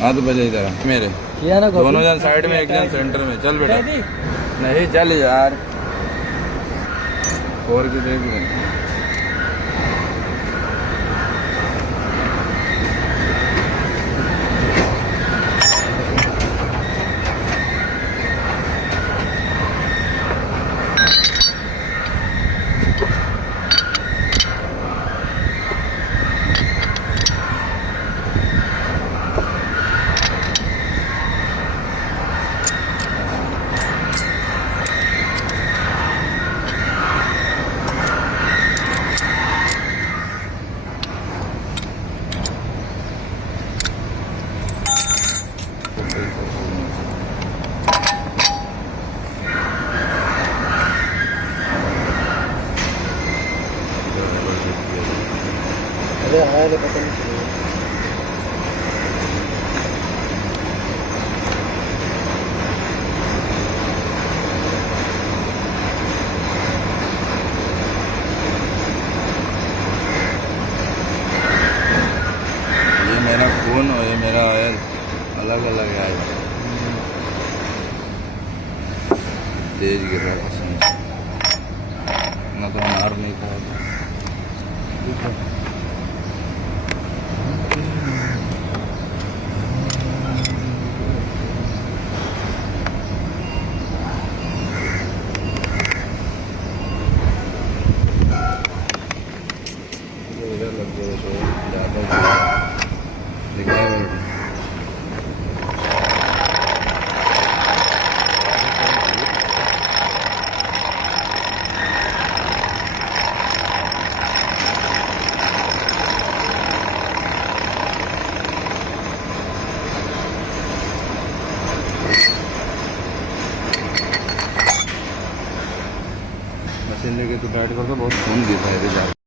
हाँ तो बजे इधर मेरे किया ना दोनों जन साइड में, एक जन सेंटर में। चल बेटा, नहीं चल यार, और की देख ले। अरे आया तो पता नहीं चलेगा। ये मेरा खून और ये मेरा ऑयल अलग अलग है। तेज गिर रहा है, ना तो मार नहीं था। लग गया मशीन लेके तो बैठ कर तो बहुत खून गिर रहा है।